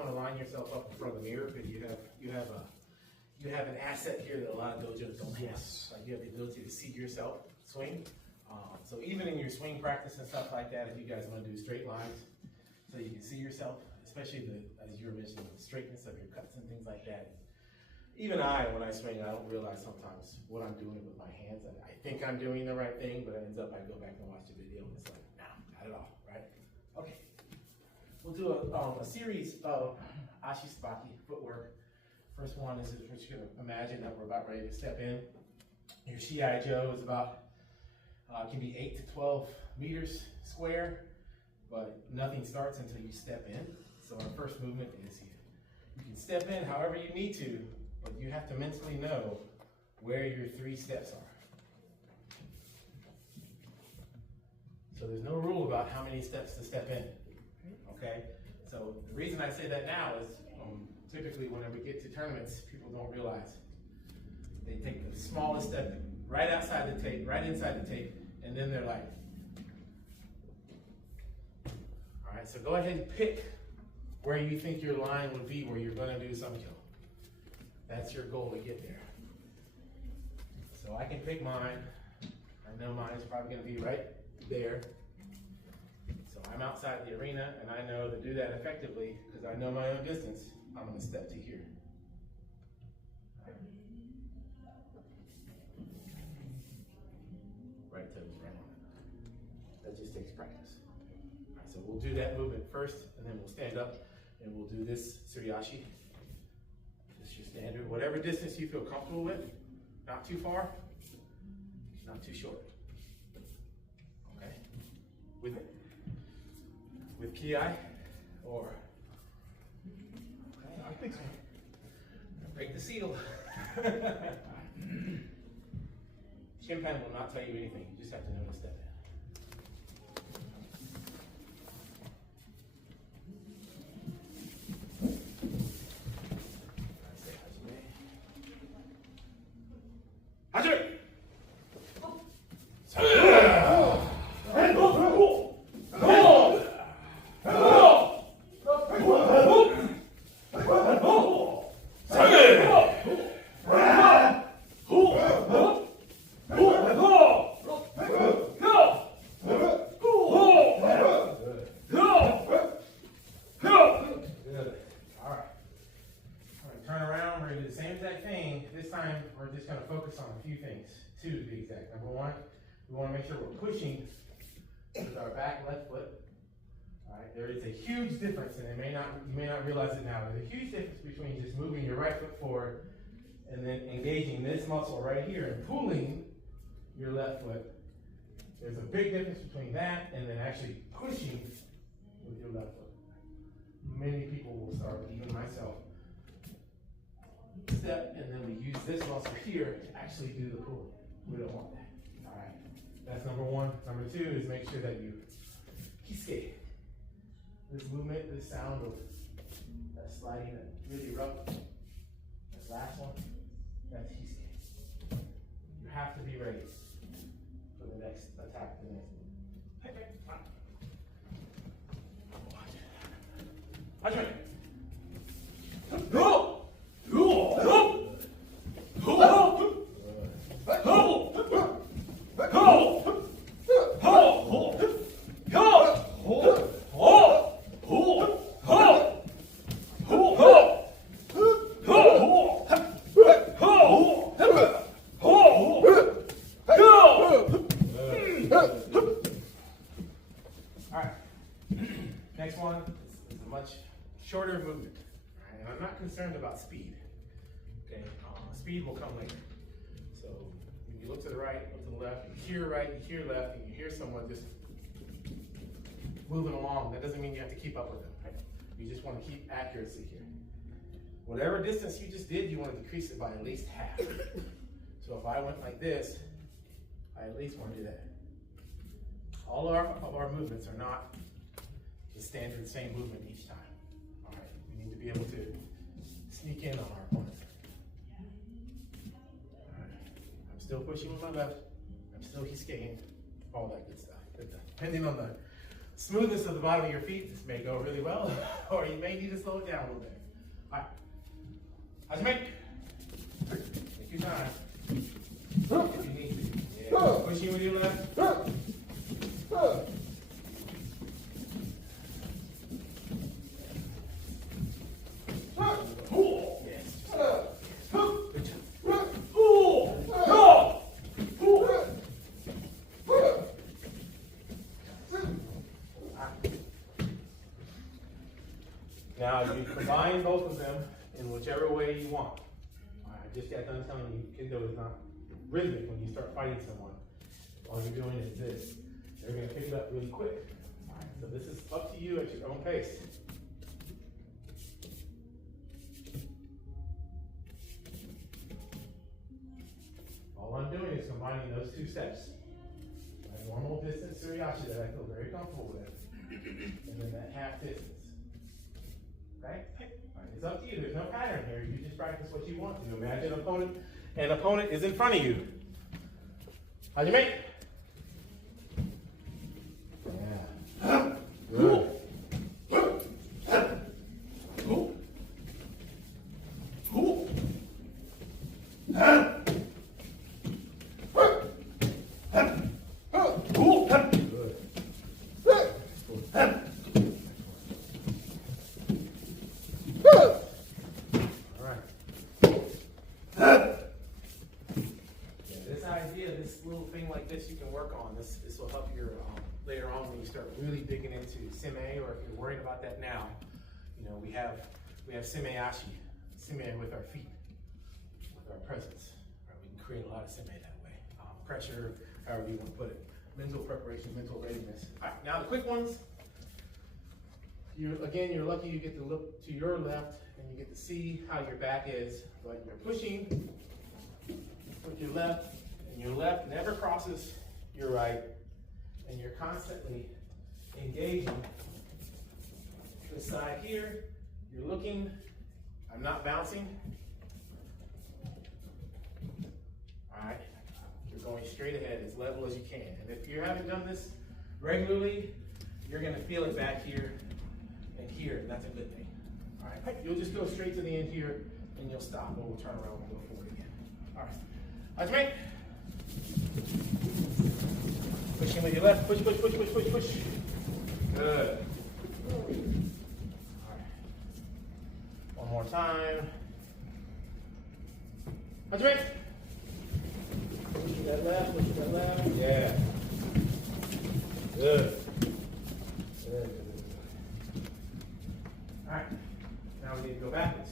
want to line yourself up in front of the mirror because you have an asset here that a lot of dojos don't have. Yes. Like you have the ability to see yourself swing. So even in your swing practice and stuff like that, if you guys want to do straight lines, so you can see yourself, especially as you were mentioning, the straightness of your cuts and things like that. Even when I swing, I don't realize sometimes what I'm doing with my hands. I think I'm doing the right thing, but it ends up I go back and watch the video and it's like, no, not at all, right? Okay. We'll do a series of ashi sabaki footwork. First one is what you're going to imagine that we're about ready to step in. Your Shiai Jo is about, can be 8 to 12 meters square, but nothing starts until you step in. So our first movement is here. You can step in however you need to, but you have to mentally know where your 3 steps are. So there's no rule about how many steps to step in, okay? So the reason I say that now is typically whenever we get to tournaments, people don't realize they take the smallest step right outside the tape, right inside the tape, and then they're like, all right, so go ahead and pick where you think your line would be where you're gonna do some kill. That's your goal to get there. So I can pick mine. I know mine is probably gonna be right there. So I'm outside the arena and I know to do that effectively, because I know my own distance, I'm gonna step to here. Right toes, right on it. That just takes practice. All right, so we'll do that movement first and then we'll stand up and we'll do this suriashi. Just your standard, whatever distance you feel comfortable with, not too far, not too short. Okay? With ki or okay, I think so. Break the seal. Shimpan will not tell you anything. You just have to know to step in. We want to make sure we're pushing with our back left foot. All right, there is a huge difference, and you may not realize it now. There's a huge difference between just moving your right foot forward and then engaging this muscle right here and pulling your left foot. There's a big difference between that and then actually pushing with your left foot. Many people will start, even myself, step, and then we use this muscle here to actually do the pulling. We don't want that. All right, that's number one. Number two is make sure that you kisuke. This movement, this sound of that sliding and really rough. This last one, that's kisuke. You have to be ready for the next attack, the next move. Okay, fine. Watch it. Go! Next one is a much shorter movement. And I'm not concerned about speed. Okay, speed will come later. So when you look to the right, look to the left, you hear right, you hear left, and you hear someone just moving along. That doesn't mean you have to keep up with them. Right? You just want to keep accuracy here. Whatever distance you just did, you want to decrease it by at least half. So if I went like this, I at least want to do that. All of our movements are not the standard same movement each time. All right, we need to be able to sneak in on our opponent. All right. I'm still pushing with my left. I'm still kisukeing. All that good stuff. Depending on the smoothness of the bottom of your feet, this may go really well, or you may need to slow it down a little bit. All right. Hajime. Take your time. If you need to. Yeah. Pushing with your left. Now you combine both of them in whichever way you want. I just got done telling you, Kendo is not rhythmic when you start fighting someone. All you're doing is this. They're going to pick it up really quick. All right, so this is up to you at your own pace. All I'm doing is combining those two steps. My normal distance suriashi that I feel very comfortable with, and then that half distance. Okay? All right, it's up to you. There's no pattern here. You just practice what you want to. Imagine an opponent is in front of you. Hajime. Yeah. Good. This little thing like this you can work on. This will help your later on when you start really digging into sime, or if you're worried about that now. You know, we have sime-ashi, sime with our feet, with our presence. Right? We can create a lot of sime that way. Pressure, however you want to put it. Mental preparation, mental readiness. All right, now the quick ones. You're lucky you get to look to your left and you get to see how your back is. But you're pushing with your left. And your left never crosses your right, and you're constantly engaging this side here. You're looking, I'm not bouncing. All right, you're going straight ahead as level as you can. And if you haven't done this regularly, you're gonna feel it back here and here, and that's a good thing. All right, you'll just go straight to the end here, and you'll stop, and we'll turn around and go forward again. All right, Hajime. Pushing with your left, push, push, push, push, push, push. Good. All right. One more time. Hajime. Pushing that left, pushing that left. Yeah. Good. Good. All right. Now we need to go backwards.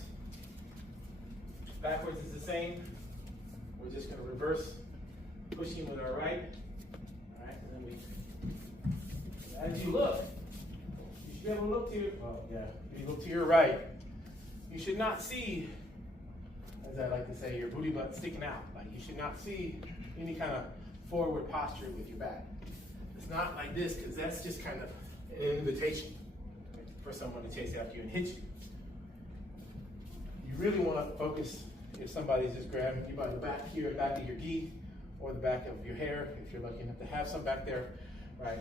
Backwards is the same. We're just going to reverse. Pushing with our right, all right, and then as you look, you should be able to look to you look to your right, you should not see, as I like to say, your booty butt sticking out. Like, you should not see any kind of forward posture with your back. It's not like this, because that's just kind of an invitation for someone to chase after you and hit you. You really want to focus if somebody's just grabbing you by the back here, back of your gi, or the back of your hair, if you're lucky enough to have some back there, right?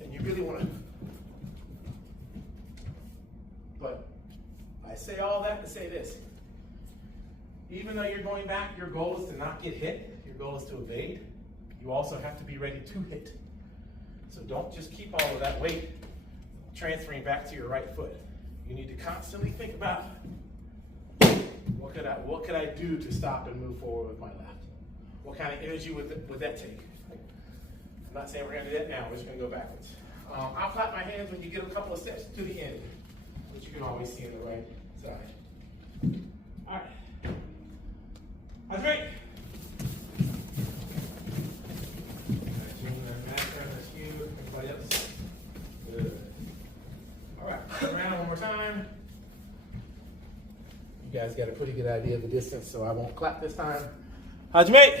And you really want to, but I say all that to say this. Even though you're going back, your goal is to not get hit, your goal is to evade. You also have to be ready to hit. So don't just keep all of that weight transferring back to your right foot. You need to constantly think about, what could I do to stop and move forward with my left? What kind of energy would that take? I'm not saying we're going to do that now. We're just going to go backwards. I'll clap my hands when you get a couple of steps to the end, which you can always see on the right side. All right. That's great. That's you. Everybody else. Good. All right. Turn around one more time. You guys got a pretty good idea of the distance, so I won't clap this time. Hajime.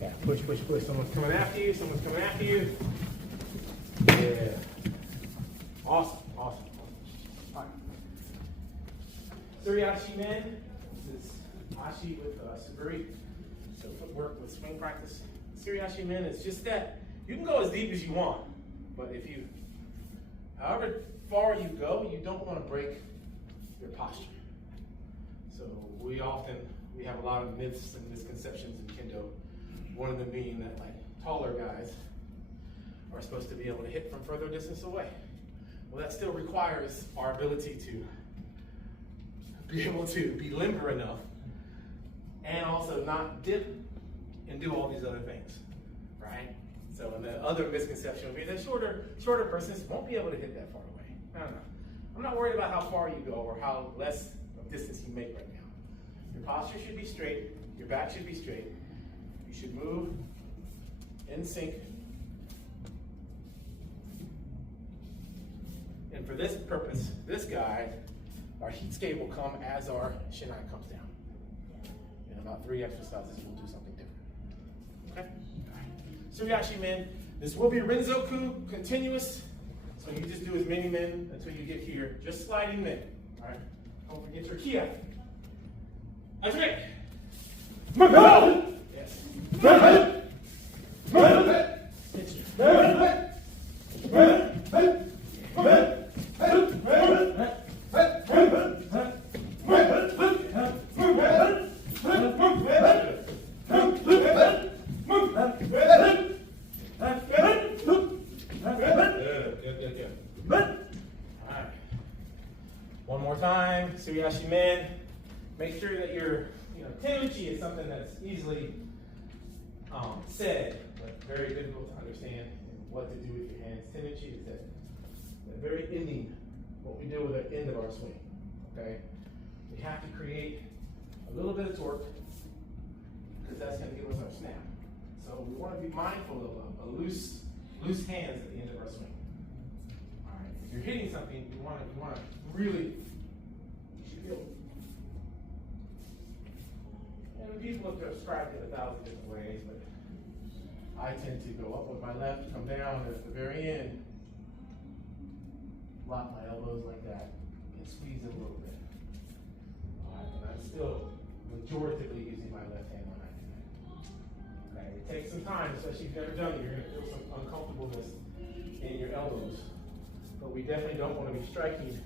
Yeah, push, push, push. Someone's coming after you. Someone's coming after you. Yeah. Awesome, awesome, awesome. All right. Suriashi men. This is ashi with suguri. So footwork with swing practice. Suriashi men is just that. You can go as deep as you want. But however far you go, you don't want to break your posture. So we have a lot of myths and misconceptions in Kendo. One of them being that like taller guys are supposed to be able to hit from further distance away. Well, that still requires our ability to be able to be limber enough and also not dip and do all these other things, right? So, and the other misconception would be that shorter persons won't be able to hit that far away. I don't know. I'm not worried about how far you go or how less of distance you make right now. Your posture should be straight. Your back should be straight. You should move in sync. And for this purpose, this guide, our heat skate will come as our shinai comes down. In about 3 exercises, we'll do something different. Okay? All right. Suryashi men. This will be Renzoku continuous. So you just do as many men until you get here. Just sliding men. All right? Don't forget your kia. That's right. Yes. One more time, Suryashi men. Make sure that your tenchi is something that's easily said, but very difficult to understand and what to do with your hands. Tenchi is that very ending, what we do with the end of our swing. Okay? We have to create a little bit of torque because that's going to give us our snap. So we want to be mindful of a loose hands at the end of our swing. All right. If you're hitting something, you want to really, you should be able. And people have described it 1,000 different ways, but I tend to go up with my left, come down, and at the very end, lock my elbows like that, and squeeze it a little bit. All right, and I'm still majoritively using my left hand when I do that. Okay, it takes some time, especially if you've never done it, you're going to feel some uncomfortableness in your elbows. But we definitely don't want to be striking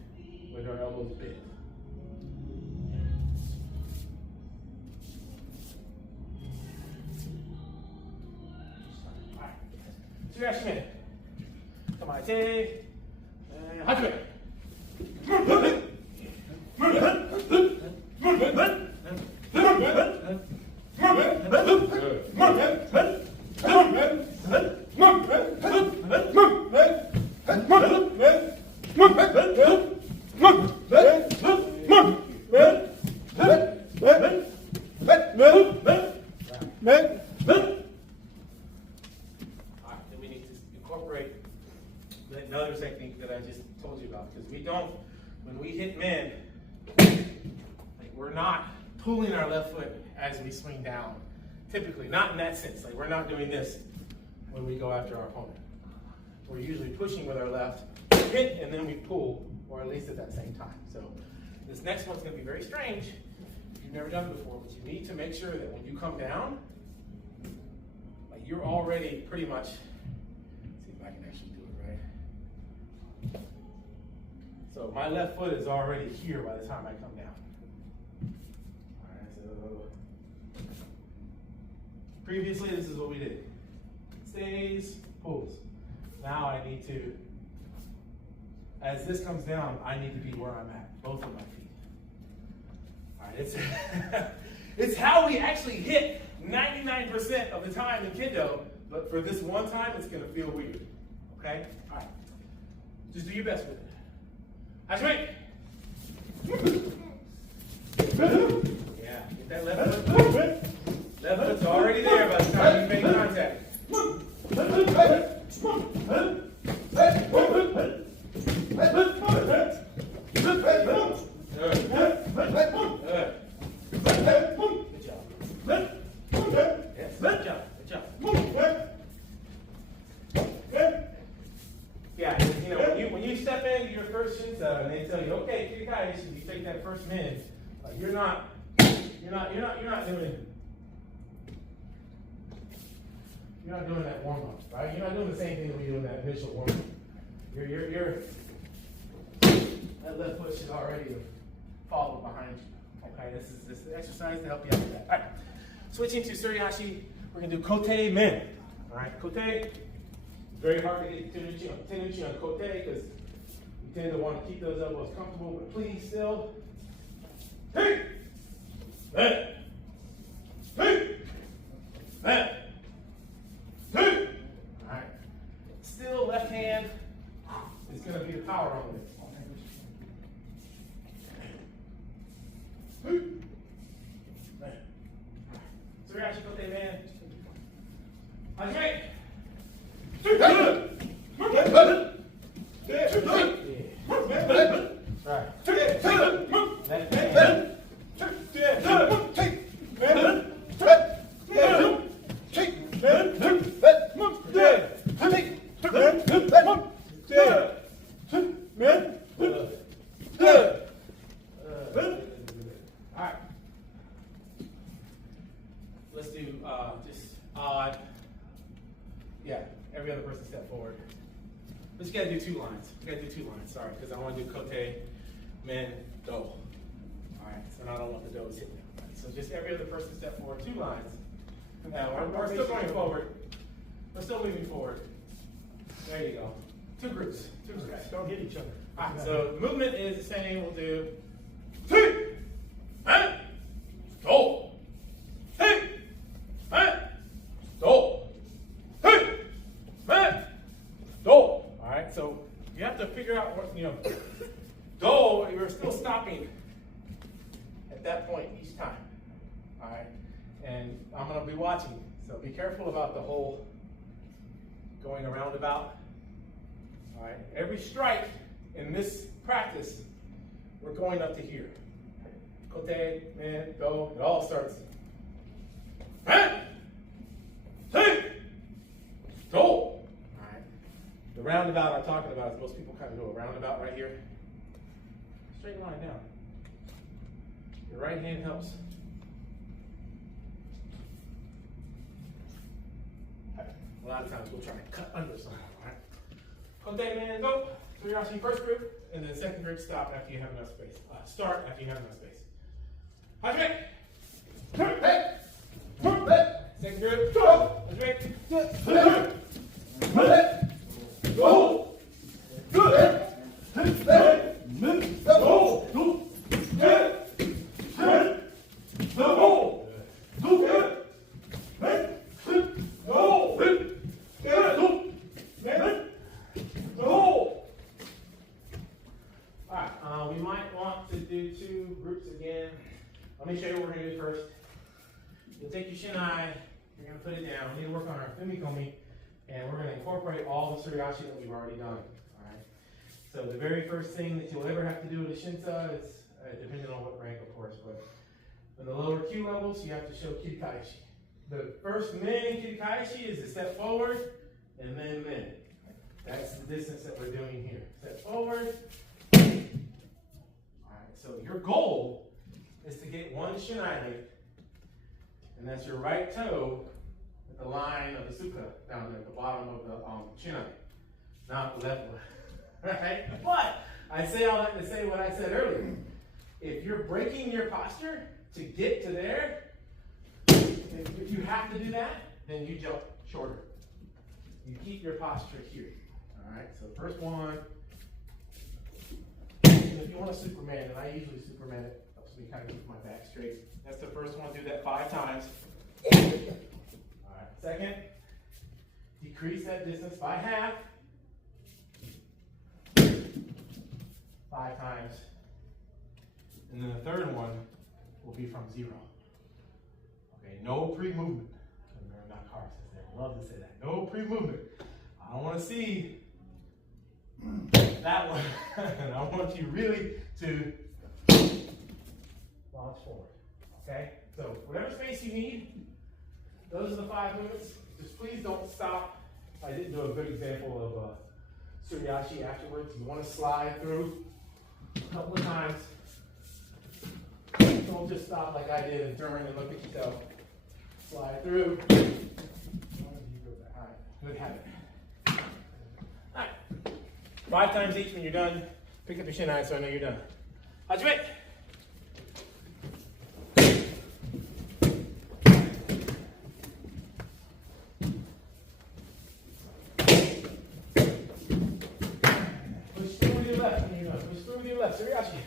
with our elbows bent. Suryashi. Come on, take. Hachime. Another technique that I just told you about, because when we hit men, like we're not pulling our left foot as we swing down. Typically, not in that sense. Like we're not doing this when we go after our opponent. We're usually pushing with our left, hit, and then we pull, or at least at that same time. So this next one's going to be very strange if you've never done it before, but you need to make sure that when you come down, like you're already pretty much. So my left foot is already here by the time I come down. All right, so previously this is what we did. Stays, pulls. Now I need to, as this comes down, I need to be where I'm at, both of my feet. All right, it's how we actually hit 99% of the time in Kendo, but for this one time, it's gonna feel weird, okay? All right, just do your best with it. That's right. Yeah, get that left foot. Left foot's already there by the time you make contact. Yeah, when you step into your first shinsa and they tell you, okay, guys, you take that first min, you're not you're not doing that warm up, right? You're not doing the same thing that we do in that initial warm up. You're that left foot should already follow behind you. Okay, this is an exercise to help you out with that. All right, switching to Suriashi, we're gonna do kote men. All right, kote. Very hard to get tenuchi on kote because you tend to want to keep those elbows comfortable, but please still. Hey! Hey! Hey! Hey! Hey! All right. Still left hand is going to be the power on this. Suriashi kote man. Hajime! Let's do just odd. Yeah, every other person step forward. But you gotta do 2 lines. You gotta do 2 lines, sorry, because I want to do kote, men, do. Alright, so I don't want the do's hitting them. Right, so just every other person step forward, 2 lines. Now we're still going forward. We're still moving forward. There you go. 2 groups. 2 groups. Okay, don't hit each other. Alright, so the movement is the same. We'll do Alright, so you have to figure out what, do, you're still stopping at that point each time. Alright, and I'm going to be watching, so be careful about the whole going around about. Alright, every strike in this practice, we're going up to here. Kote, man, go, it all starts. The roundabout I'm talking about is most people kind of do a roundabout right here. Straight line down. Your right hand helps. A lot of times we'll try to cut under something, all right? Kote, man, go. Suriashi first group, and then second group stop after you have enough space. Start after you have enough space. Hajime! Second group, go! Hajime! Go! We might want to do 2 groups again. Let me show you what we're going to do first. You'll take your shinai, you're going to put it down. We need to work on our fumikomi, and we're going to incorporate all the suriashi that we've already done. All right. So the very first thing that you'll ever have to do with a shinsa is, depending on what rank, of course, but in the lower Q levels, you have to show kirikaishi. The first men kirikaishi is to step forward and then men. That's the distance that we're doing here. Step forward. All right. So your goal is to get 1 shinai length, and that's your right toe at the line of the suka down there at the bottom of the shinai, not the left one. Right? But I say all that to say what I said earlier. If you're breaking your posture to get to there, if you have to do that, then you jump shorter. You keep your posture here. All right. So first one. If you want to Superman, and I usually Superman it, helps me kind of keep my back straight. That's the first one. Do that 5 times. All right. Second, decrease that distance by half. 5 times. And then the third one will be from 0. Okay, no pre-movement. Remember, not cars. I love to say that. No pre-movement. I don't want to see that one. I want you really to launch forward. Okay? So whatever space you need, those are the 5 movements. Just please don't stop. I didn't do a good example of Suriashi afterwards. You want to slide through a couple of times. Don't just stop like I did and turn and look at yourself. Slide through. You go Good habit. All right. 5 times each when you're done. Pick up your shin high so I know you're done. Hajime. Push through with your left when you're done. Push through with your left. Suriashi.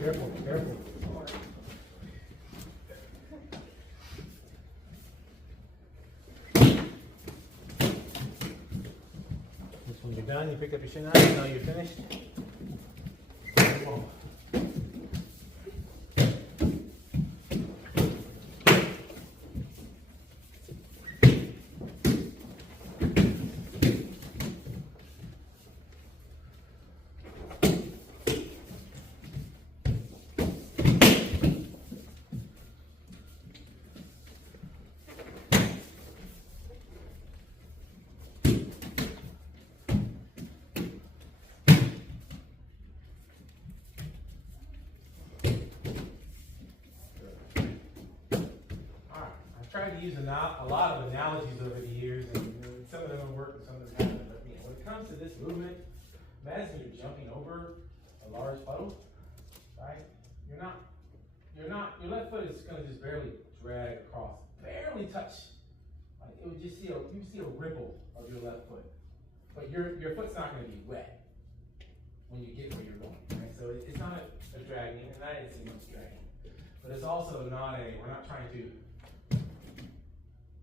Careful, careful. When you're done, you pick up your shin high, you know you're finished. Come on. Tried to use a lot of analogies over the years, and some of them have worked and some of them haven't. But when it comes to this movement, imagine you're jumping over a large puddle, right? Your left foot is going to just barely drag across, barely touch. Like it would just you see a ripple of your left foot, but your foot's not going to be wet when you get where you're going. Right? So it's not a dragging, and I didn't see much dragging, but it's also not we're not trying to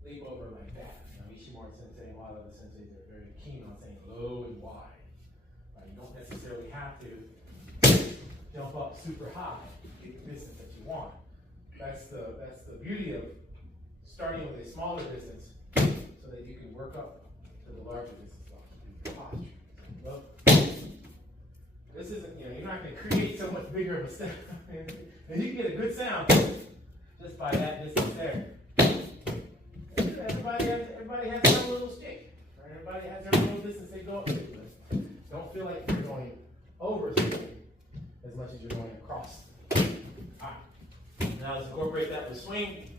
leap over like that. Now, Ishimori sensei and a lot of the senseis are very keen on saying low and wide. Right? You don't necessarily have to jump up super high to get the distance that you want. That's the beauty of starting with a smaller distance so that you can work up to the larger distance while keeping your posture. Well, this isn't, you're not going to create so much bigger of a sound. And you can get a good sound just by that distance there. Everybody has their own little stick. Right? Everybody has their own little distance they go up to. But don't feel like you're going over something as much as you're going across. Alright. Now let's incorporate that with swing.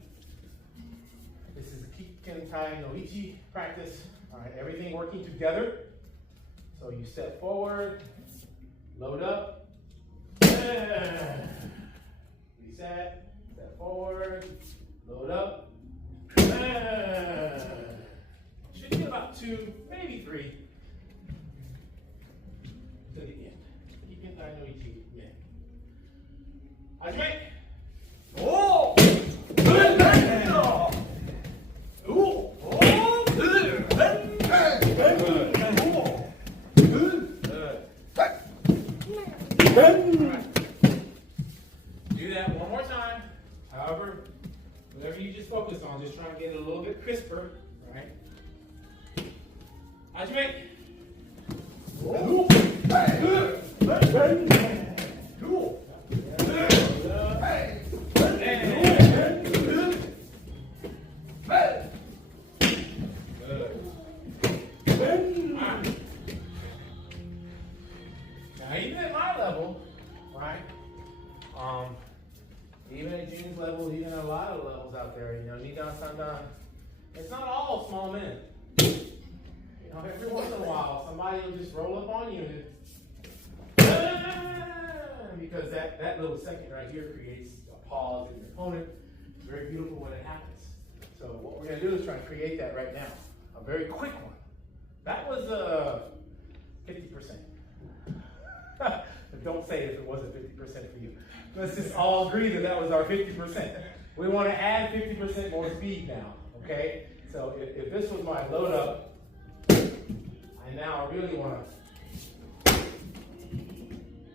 This is a Kentai no Ichi practice. Alright, everything working together. So you step forward, load up, reset, step forward, load up. Should be about 2, maybe 3 to the end. Keep I know Ichi. Yeah. Hajime. Oh! Good. Do that one more time. However, whatever you just focused on, just trying to get it a little bit crisper, right? Hajime. Now, even at my level, right? Even at June's level, even at a lot of levels out there, Nidan, Sandan, it's not all small men. Every once in a while, somebody will just roll up on you, because that little second right here creates a pause in your opponent. It's very beautiful when it happens. So what we're going to do is try and create that right now. A very quick one. That was 50%. Don't say if it wasn't 50% for you. Let's just all agree that was our 50%. We want to add 50% more speed now. Okay? So if this was my load up, I now really want to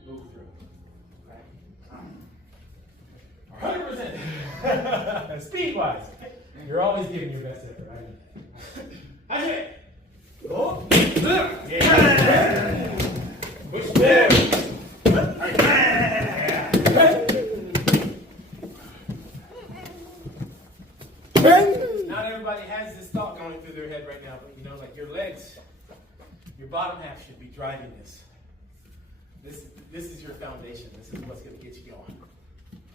move through. Okay? 100%. Speed-wise, you're always giving your best effort, right? That's it. Oh. Yeah. Push there. Not everybody has this thought going through their head right now, but you know, like your legs, your bottom half should be driving this. This is your foundation. This is what's going to get you going,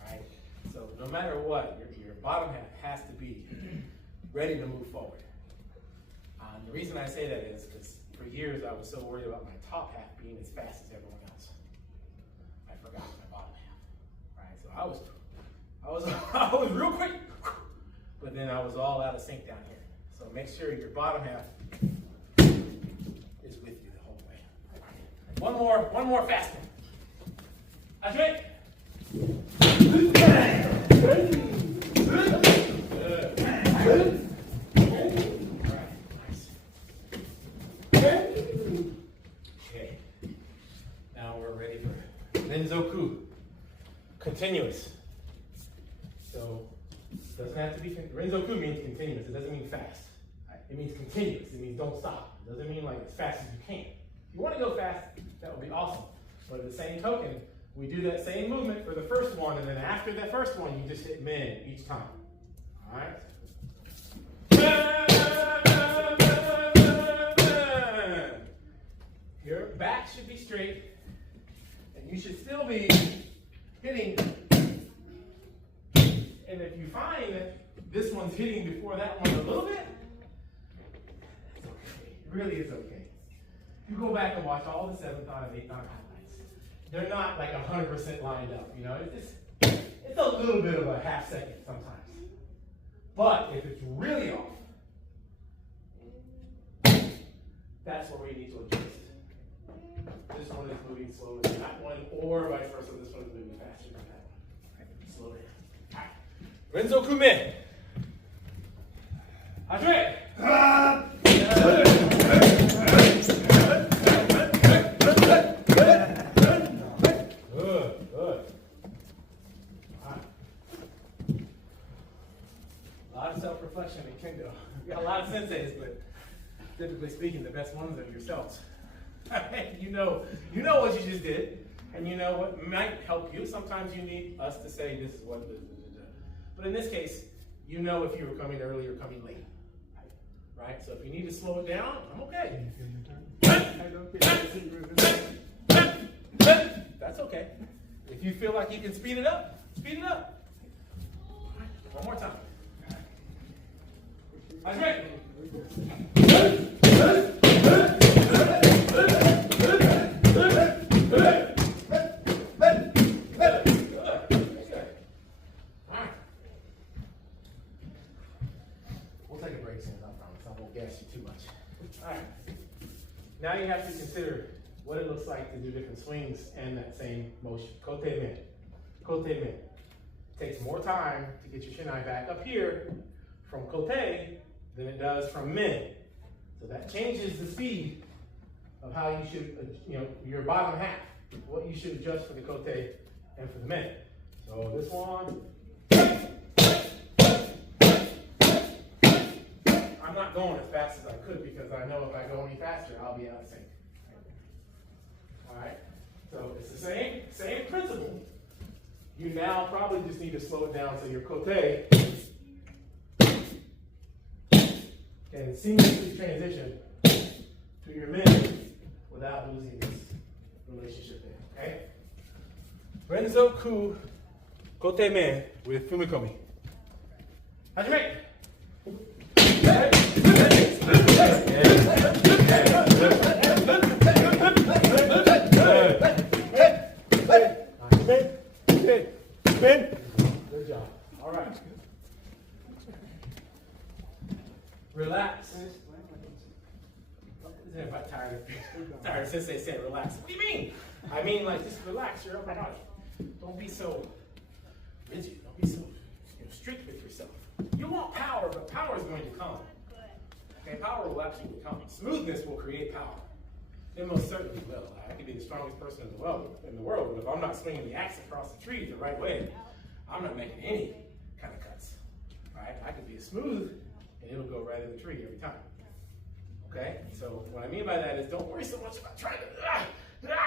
right? So no matter what, your bottom half has to be ready to move forward. The reason I say that is because for years I was so worried about my top half being as fast as everyone else. I forgot my bottom half, right? So I was real quick, but then I was all out of sync down here. So make sure your bottom half is with you the whole way. One more faster. That's right. Good. Okay, now we're ready for Renzoku. Continuous. So, it doesn't have to be, Renzoku means continuous, it doesn't mean fast. It means continuous, it means don't stop. It doesn't mean like as fast as you can. If you want to go fast, that would be awesome. But at the same token, we do that same movement for the first one, and then after that first one, you just hit men each time. All right? Your back should be straight, and you should still be hitting. And if you find that this one's hitting before that one a little bit, that's okay. It really is okay. You go back and watch all the 7th on and 8th on highlights. They're not like 100% lined up, you know. It's a little bit of a half second sometimes. But if it's really off, that's where we need to adjust. This one is moving slower than that one, or vice versa, this one is moving faster than that one. Slow down. Renzoku me. Andre. Good, good. A lot of self-reflection in Kendo. We got a lot of senseis, but typically speaking, the best ones are yourselves. you know what you just did, and you know what might help you. Sometimes you need us to say this is what it is. But in this case, you know if you were coming early or coming late. Right? So if you need to slow it down, I'm okay. That's okay. If you feel like you can speed it up, speed it up. One more time. That's right. Now you have to consider what it looks like to do different swings and that same motion. Kote men. Kote men. It takes more time to get your shinai back up here from kote than it does from men. So that changes the speed of how you should, your bottom half, what you should adjust for the kote and for the men. So this one. I'm not going as fast as I could because I know if I go any faster, I'll be out of sync. All right, so it's the same principle. You now probably just need to slow it down so your kote can seamlessly transition to your men without losing this relationship there, okay? Renzoku kote men with fumikomi. Hajime! Good job. All right. Relax. Isn't everybody tired since they said relax? What do you mean? I mean, like, just relax your upper body. Don't be so rigid. Don't be so strict with yourself. You want power, but power is going to come. Okay, power will absolutely come. Smoothness will create power. It most certainly will. I could be the strongest person in the world, but if I'm not swinging the axe across the tree the right way, I'm not making any kind of cuts. Right? I could be smooth, and it'll go right in the tree every time. Okay? So what I mean by that is don't worry so much about trying to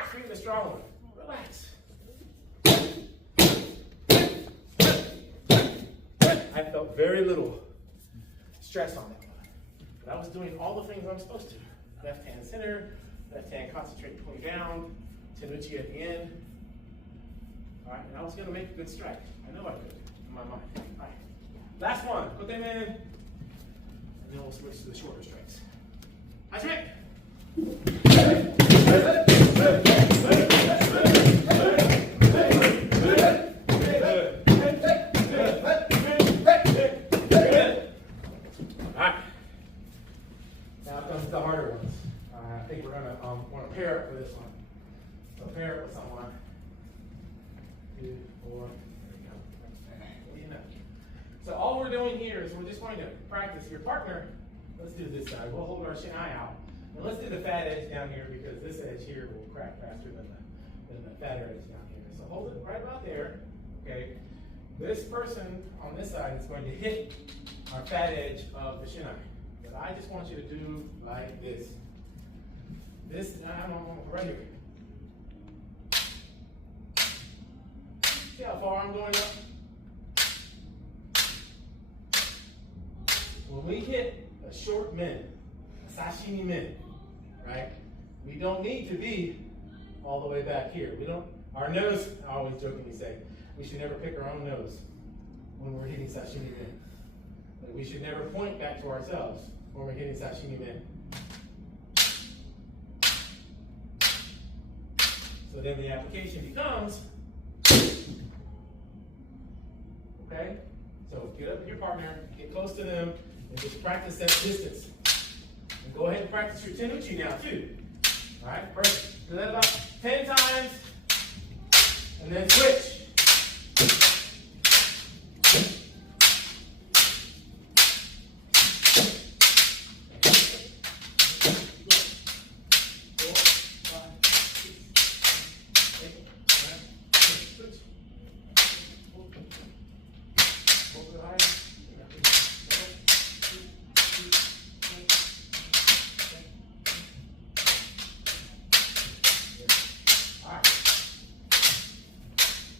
create a strong one. Relax. I felt very little stress on that one. But I was doing all the things I'm supposed to. Left hand center, left hand concentrate pulling down, tenuchi at the end. All right, and I was going to make a good strike. I know I could in my mind. All right. Last one, put them in, and then we'll switch to the shorter strikes. I trick. The harder ones. I think we're going to want to pair up for this one. So pair it with someone. 2, 4, there we go. So all we're doing here is we're just going to practice your partner. Let's do this side. We'll hold our shin eye out. And let's do the fat edge down here because this edge here will crack faster than the fatter edge down here. So hold it right about there. Okay. This person on this side is going to hit our fat edge of the shin eye. But I just want you to do like this. This, I'm right here. See how far I'm going up? When we hit a short min, a sashimi min, right? We don't need to be all the way back here. Our nose, I always jokingly say, we should never pick our own nose when we're hitting sashimi min. But we should never point back to ourselves when we're hitting sashimi min. So then the application becomes, okay? So get up with your partner, get close to them, and just practice that distance. And go ahead and practice your tenuchi now too. All right, perfect. Do that about 10 times, and then switch.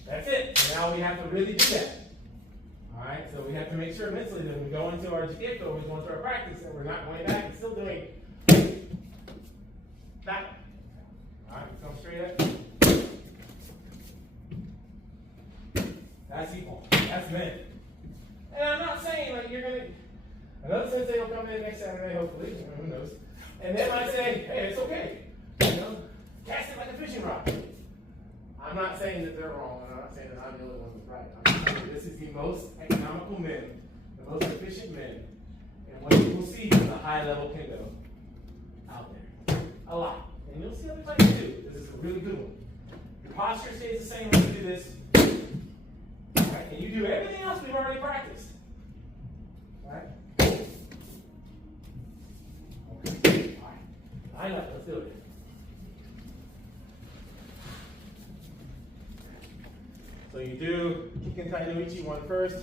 That's it. Now we have to really do that. All right, so we have to make sure mentally that when we go into our Kendo, we go into our practice, that we're not going back and still doing that. All right, come straight up. That's equal. That's men. And I'm not saying like you're going to, another sensei will come in next Saturday, hopefully, who knows, and they might say, hey, it's okay. You know, cast it like a fishing rod. I'm not saying that they're wrong, and I'm not saying that I'm the only one that's right. I'm just saying this is the most economical men, the most efficient men, and what you will see is a high-level Kendo out there. A lot. And you'll see other places too. This is a really good one. Your posture stays the same when you do this. Right? And you do everything else we've already practiced. Right? Okay. All right. Line up. Let's do it. So you do Kikentai no Ichi one first.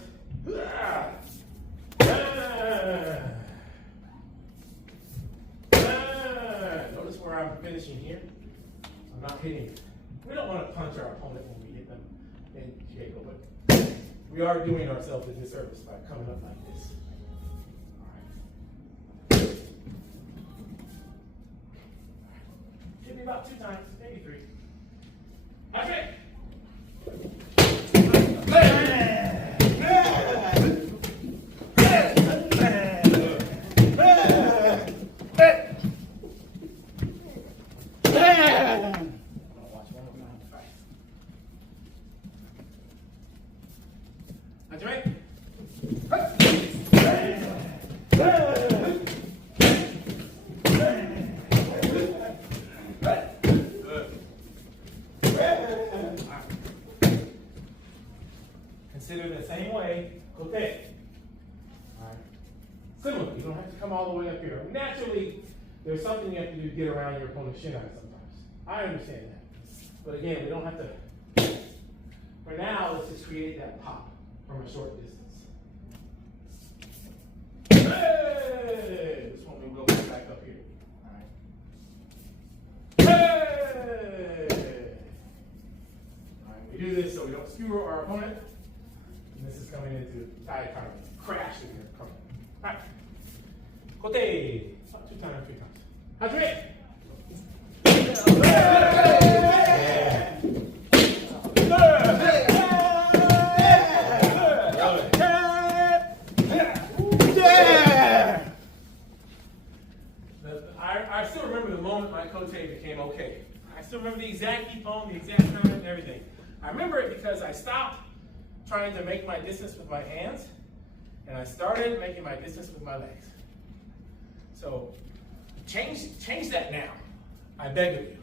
Notice where I'm finishing here. I'm not hitting. We don't want to punch our opponent when we hit them in Keiko, but we are doing ourselves a disservice by coming up like this. All right. Hit me about 2 times, maybe 3. Okay. Consider the same way, kote. there's something you have to do to get around your opponent's shin sometimes. I understand that. But again, we don't have to. For now, let's just create that pop from a short distance. Hey! This one we will get back up here. All right. Hey! All right, we do this so we don't skewer our opponent. And this is coming into thigh kind of crash in here. All right. Kote. 2 times, 3 times. Hadri. I still remember the moment my kote became okay. I still remember the exact ippon, the exact time, and everything. I remember it because I stopped trying to make my distance with my hands, and I started making my distance with my legs. So change that now. I beg of you.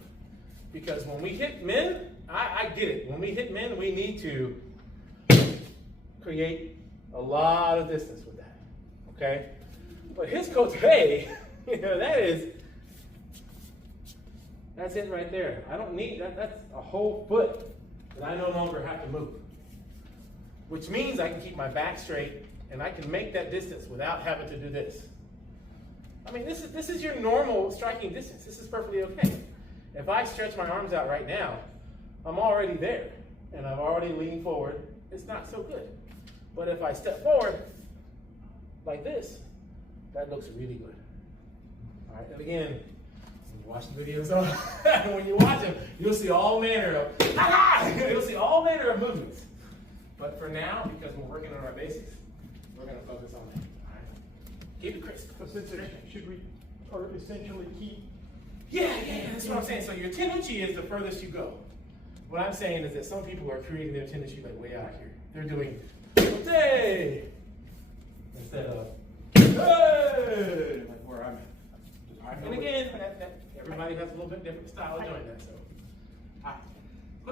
Because when we hit men, I get it. When we hit men, we need to create a lot of distance with that. Okay? But his kote, that's it right there. I don't need that. That's a whole foot that I no longer have to move. Which means I can keep my back straight and I can make that distance without having to do this. I mean, this is your normal striking distance. This is perfectly okay. If I stretch my arms out right now, I'm already there, and I've already leaned forward. It's not so good. But if I step forward like this, that looks really good. All right, and again, when you watch the videos, when you watch them, you'll see all manner of, you'll see all manner of movements. But for now, because we're working on our basics, we're going to focus on that. All right? Keep it crisp. So should we, or essentially keep? Yeah, that's what I'm saying. So your tendency is the furthest you go. What I'm saying is that some people are creating their tendency like way out here. They're doing hey instead of hey, like where I'm at. And again, everybody has a little bit different style of doing that. So,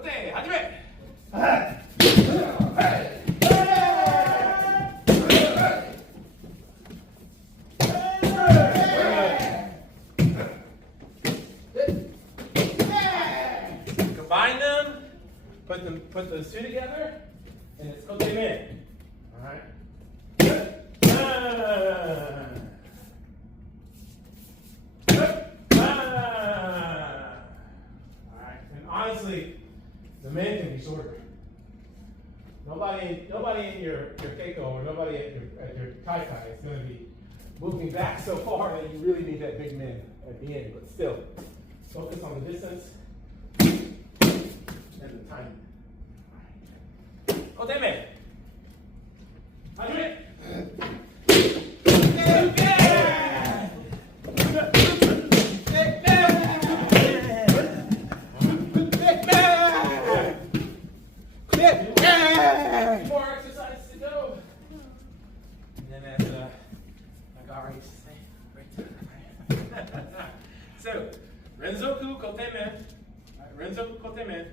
hey, hajime. Combine them, put those two together, and it's kote men. All right. All right. And honestly, the men can be shorter. Nobody in your keiko or nobody at your tai-tai is going to be moving back so far that you really need that big man at the end. But still, focus on the distance and the timing. Kote men. Hajime. More exercises to go. And then as like I already say, right. So, Renzoku Kotemen. Renzoku Kotemen.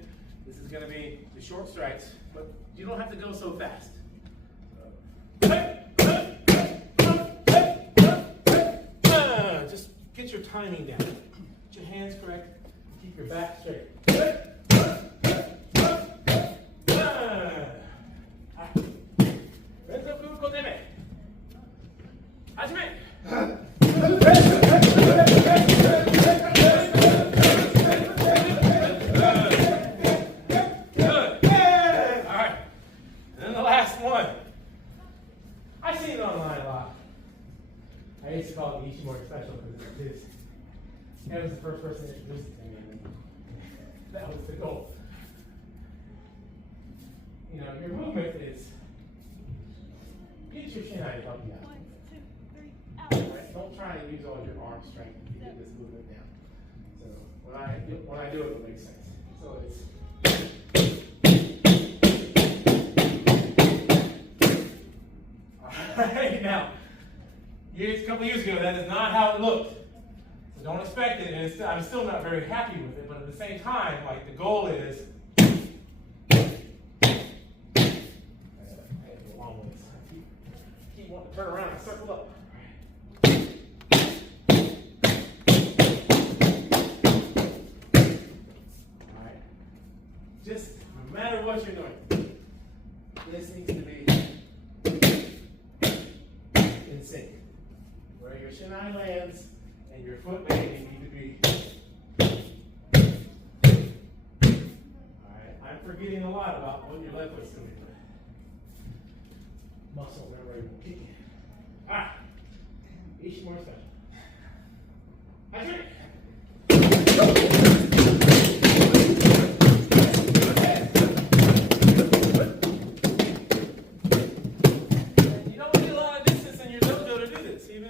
This is going to be the short strikes, but you don't have to go so fast. Just get your timing down. Get your hands correct. Keep your back straight. Renzoku Koteme. Hajime. Good. All right. And then the last one. I see it online a lot. I used to call it the Ishimori special because it was the first person that introduced it to me. And that was the goal. You know, your movement is get your shin high to help you out. 1, 2, 3, out. Right? Don't try to use all your arm strength to get this movement down. So when I do it, it makes sense. So it's all right. Now, a couple years ago, that is not how it looked. So don't expect it. And I'm still not very happy with it. But at the same time, like the goal is. Keep wanting to turn around and circle up. just no matter what you're doing, this needs to be in sync. Where your shin eye lands and your foot bending need to be. Alright, I'm forgetting a lot about what your left foot's doing. Muscle memory will kick in. Alright, each more special. That's it.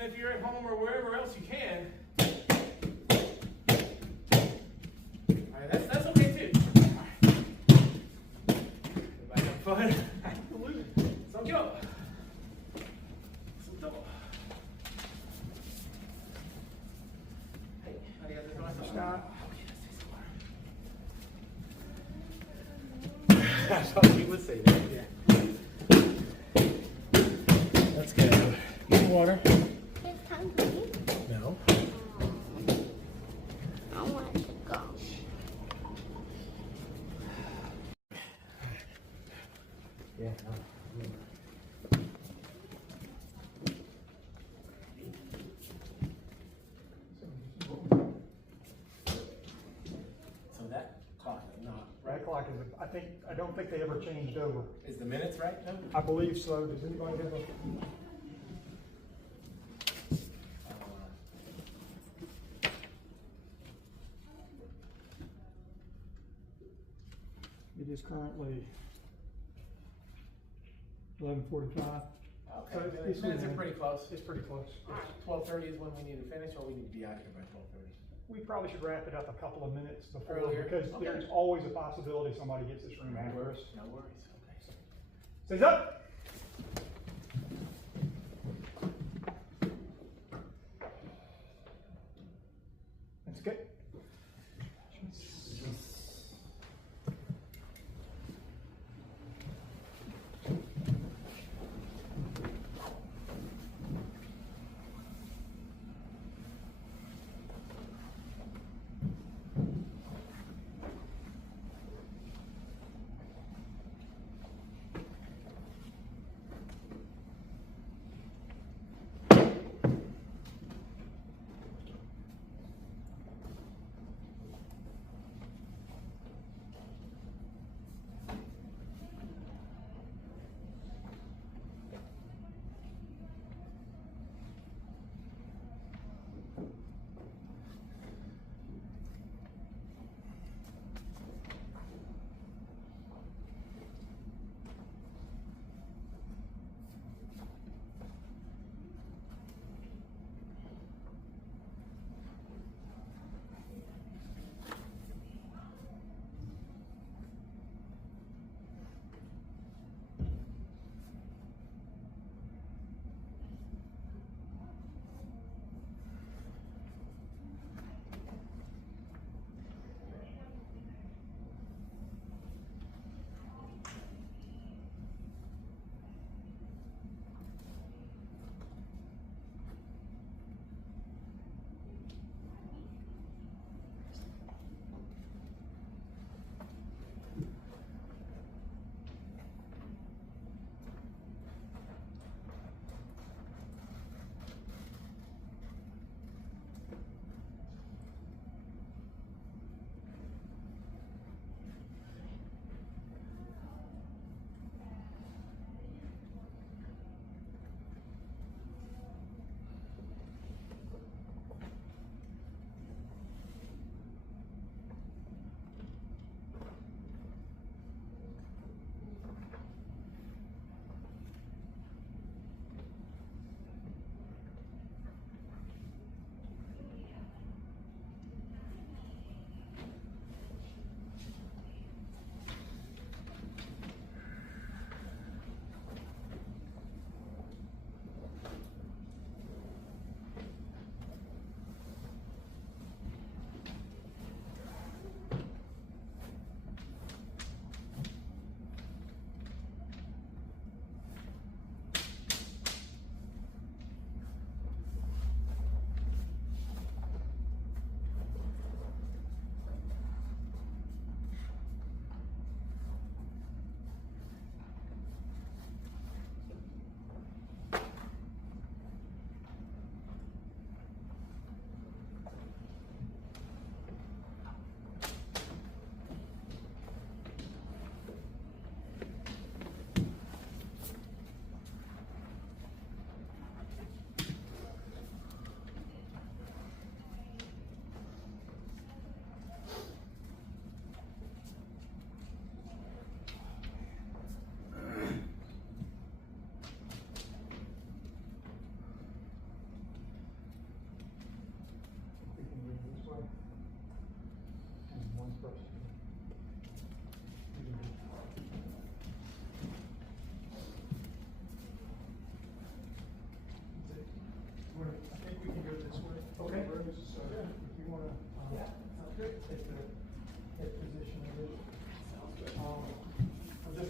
If you're at home or wherever else you can. Alright, that's okay too. Everybody have fun? Absolutely. So go. So double. Hey, how do you guys doing? Scott. Okay, let's take some water. I thought you would say that, yeah. Let's go. Get water. No. I want to go. Yeah. So that clock is not That right. clock is, I don't think they ever changed over. Is the minutes right? No. I believe so. Does anybody have a? It is currently 11:45. Okay. So the it's minutes are within- pretty close. It's pretty close. 12:30 is when we need to finish, or we need to be out here by 12:30. We probably should wrap it up a couple of minutes before, Earlier? because Okay. there's always a possibility somebody gets this room after us. No worries. Okay. Stays up. That's okay.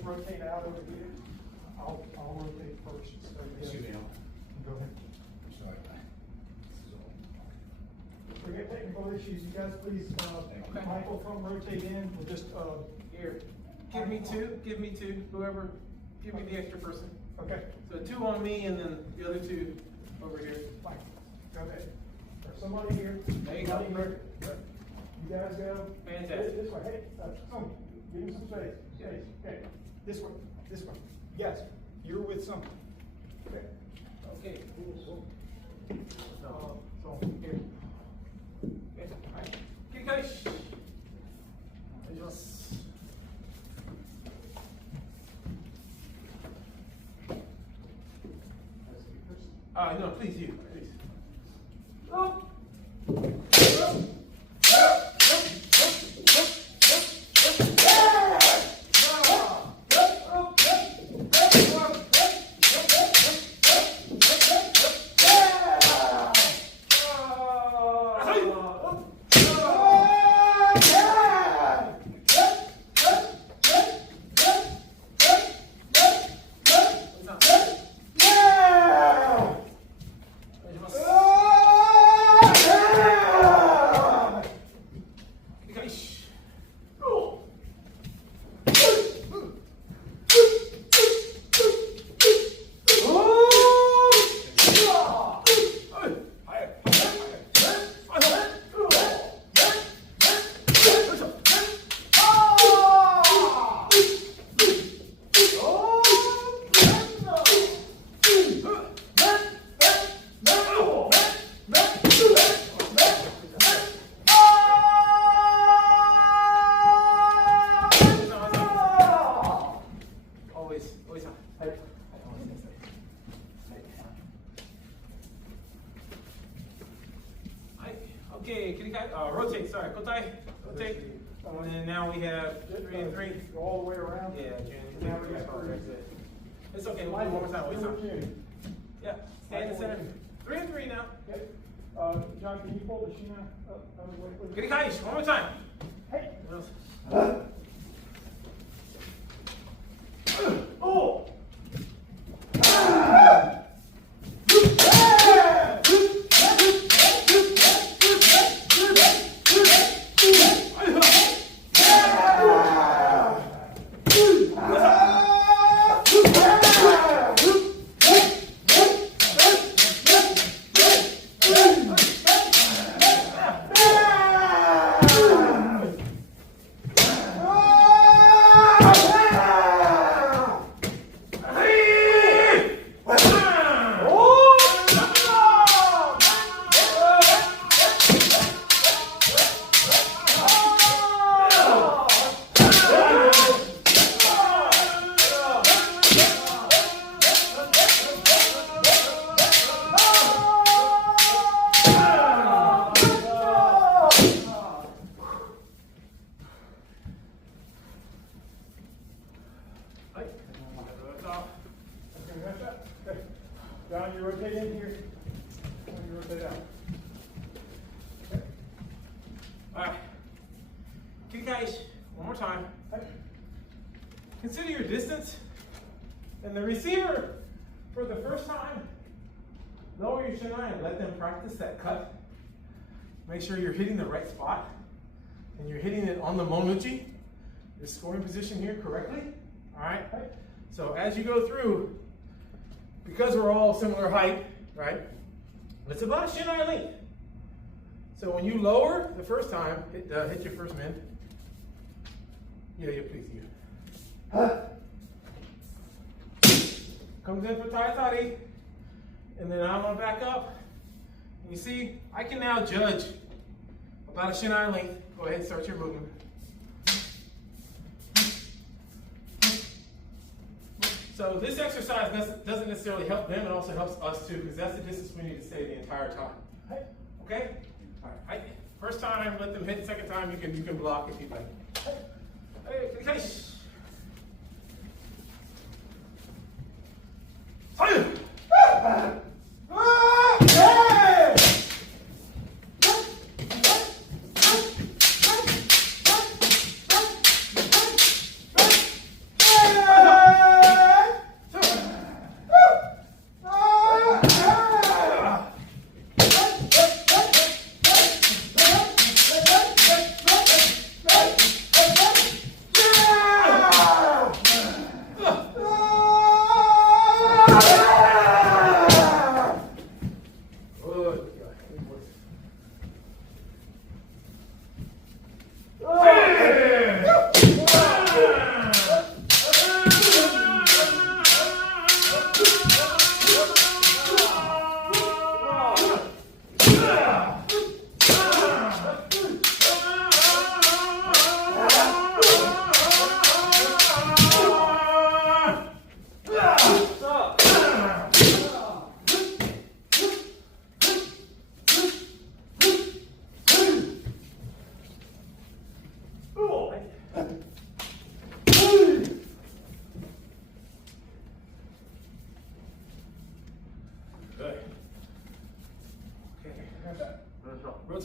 rotate out over here. I'll rotate first. So Shoot me out. Go ahead. Forget technical issues. You guys please, Michael, from rotate in. We'll just, Here, give me two, whoever, give me the extra person. okay. So 2 on me and then the other 2 over here. Fine. Go ahead. There's somebody here. There you go. Somebody here. You guys go. Fantastic. This way. Hey, Tony, give me some space. Space. Okay. This way. This way. Yes. You're with something. Okay. Okay, cool. So here. Okay, all right. Okay, guys. No, please, you, please. Oh. Okay, can you guys, rotate, sorry, rotate. And then now we have 3 and 3. Go all the way around. Yeah, June. Now we got 3. It's okay, we'll do one more time, Yeah, stay in the center. 3 and 3 now. Okay. John, can you pull the sheena up out of the way, please? Get it, guys, one more time. Hey. Oh! John, you rotate in here. You rotate out. Okay. All right. Okay, guys, one more time. Consider your distance. And the receiver, for the first time, lower your shin line and let them practice that cut. Make sure you're hitting the right spot. And you're hitting it on the monuchi, your scoring position here correctly. All right? So as you go through, because we're all similar height, right? It's about a shin eye length. So when you lower the first time, hit your first min. Yeah, please, you. Comes in for tai tari. And then I'm gonna back up. You see, I can now judge about a shin eye length. Go ahead and start your movement. So this exercise doesn't necessarily help them, it also helps us too, because that's the distance we need to stay the entire time. Okay? All right. First time, let them hit. Second time, you can block if you like. Okay.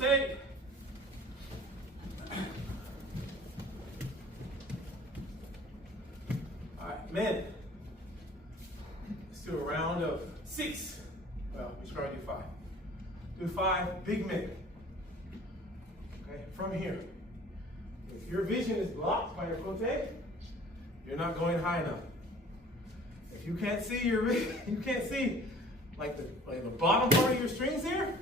rotate. All right, men. Let's do a round of 6. Well, we should probably do 5. Do 5 big men. Okay, from here. If your vision is blocked by your kote, you're not going high enough. If you can't see you can't see like the bottom part of your strings here,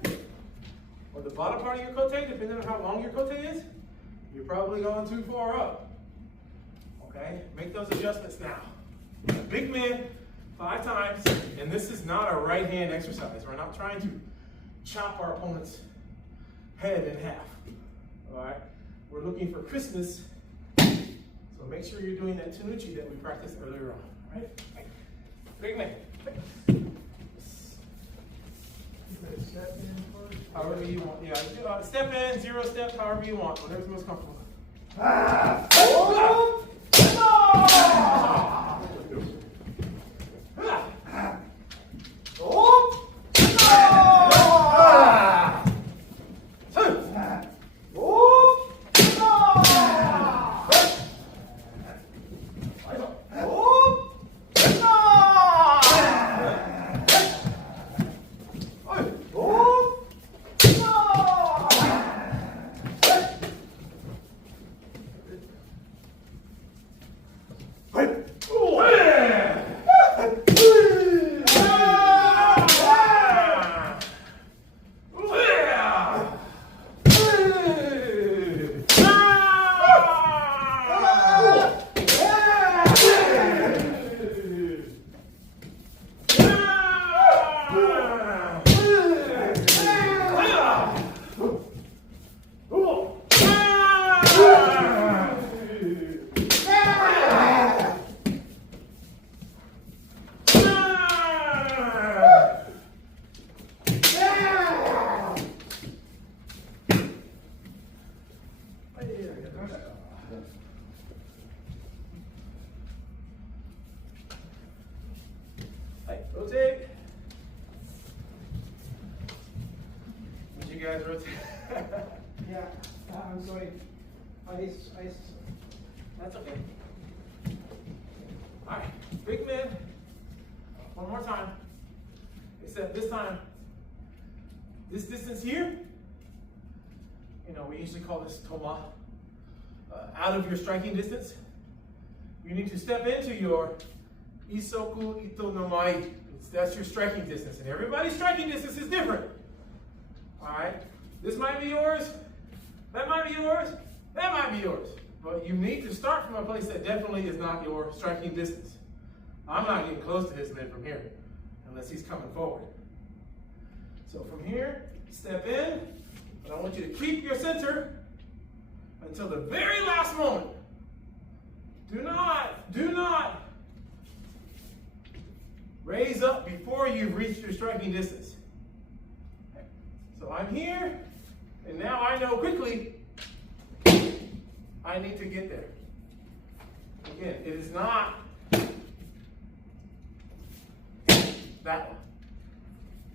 or the bottom part of your kote, depending on how long your kote is, you're probably going too far up. Okay, make those adjustments now. Big men, 5 times, and this is not a right hand exercise. We're not trying to chop our opponent's head in half. All right, we're looking for crispness. So make sure you're doing that tenuchi that we practiced earlier on. All right, big man. However you want. Yeah, step in, 0 step, however you want, whatever's most comfortable. Rotate. Would you guys rotate? Yeah, I'm sorry. That's okay. All right, big man. One more time. Except this time, this distance here, we usually call this toma, out of your striking distance. You need to step into your isoku ito no mai. That's your striking distance, and everybody's striking distance is different. All right, this might be yours, that might be yours, that might be yours. But you need to start from a place that definitely is not your striking distance. I'm not getting close to this man from here, unless he's coming forward. So from here, step in, but I want you to keep your center until the very last moment. Do not raise up before you've reached your striking distance. So I'm here, and now I know quickly I need to get there. Again, it is not that one.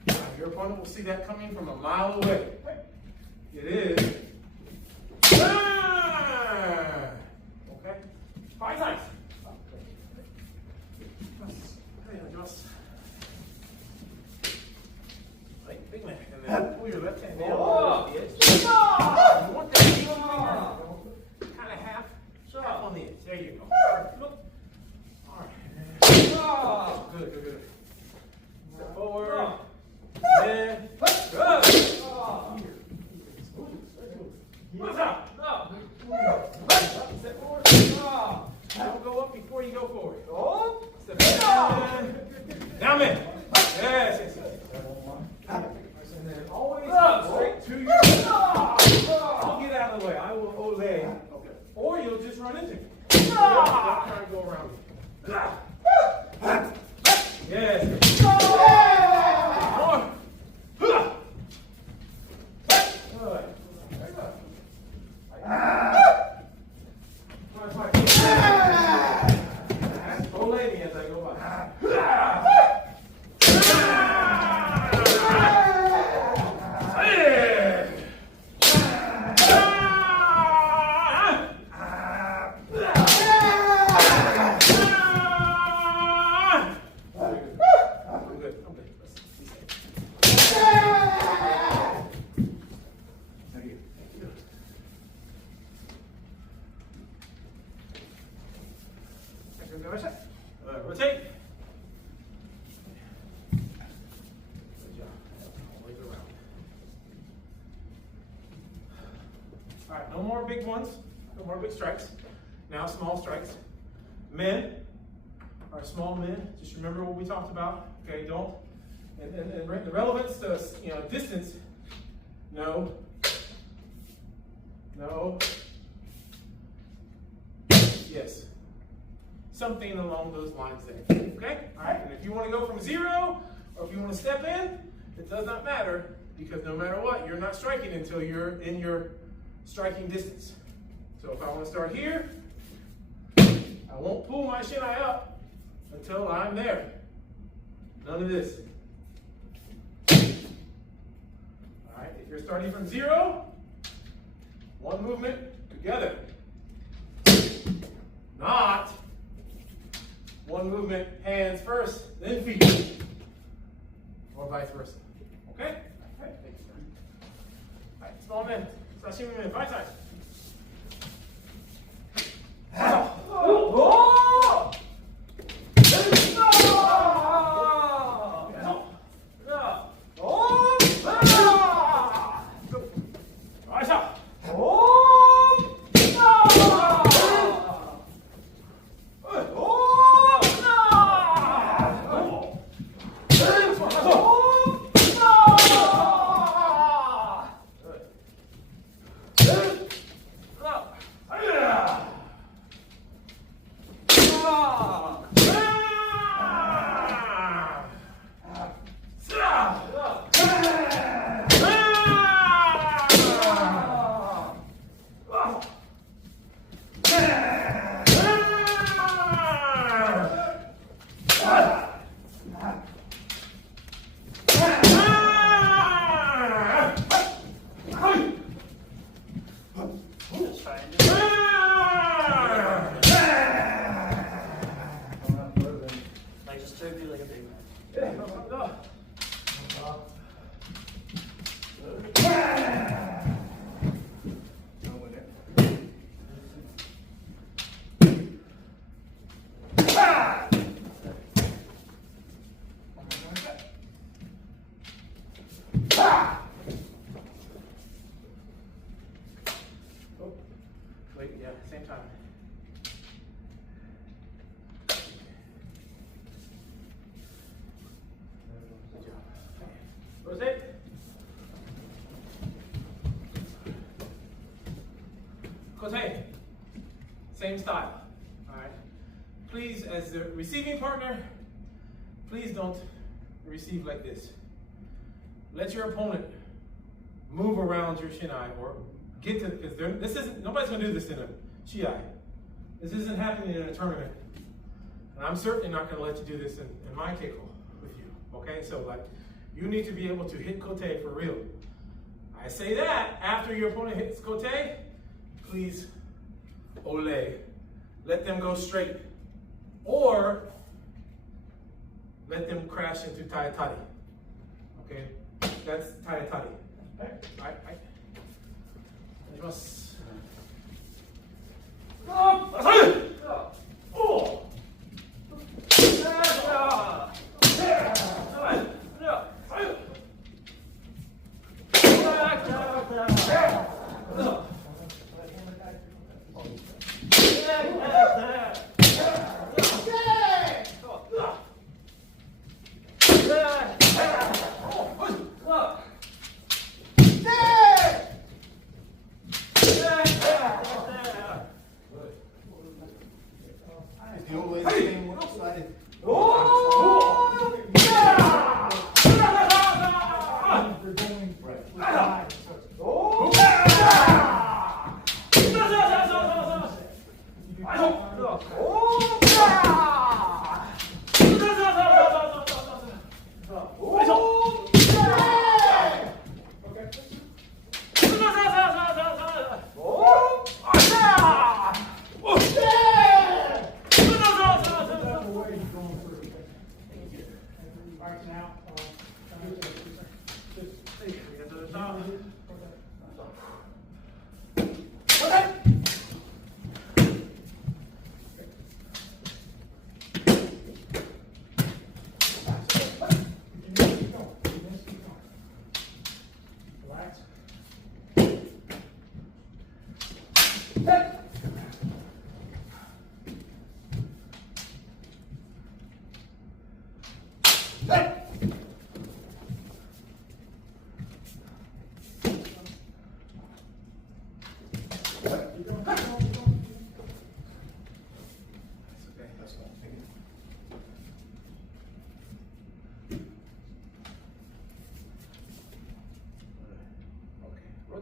Now, your opponent will see that coming from a mile away. It is. Okay? 5 times. Right, big man. And then pull your left hand down. Oh, the edge. You want that heel kind of half on the edge. There you go. Look. All right. Good. Step forward. Then. Good. What's up? Step forward. Don't go up before you go forward. Step down. Down, man. Yes. And then always straight to your I'll get out of the way. I will ole. Okay. Or you'll just run into me. Don't try to go around me. Yes. More. Ole me as I go by. Rotate. Good job. Always around. All right, no more big ones. No more big strikes. Now small strikes. Men are small men. Just remember what we talked about. Okay, don't. And the relevance to distance. No. No. Yes. Something along those lines there. Okay? All right? And if you want to go from 0 or if you want to step in, it does not matter because no matter what, you're not striking until you're in your striking distance. So if I want to start here, I won't pull my shin-eye up until I'm there. None of this. All right? If you're starting from 0, one movement together. Not one movement, hands first, then feet. Or vice versa. Okay? Okay. All right, small men. Sashimi men, 5 times. Wait, yeah, same time. Good job. Rotate. Kote. Same style. All right. Please, as the receiving partner, please don't receive like this. Let your opponent move around your shin-eye or get to, because this isn't, nobody's gonna do this in a chi. This isn't happening in a tournament. And I'm certainly not gonna let you do this in my keiko with you, okay? So like, you need to be able to hit kote for real. I say that after your opponent hits kote, please, ole, let them go straight. Or, let them crash into taitari, okay? That's taitari. Right. お願いします。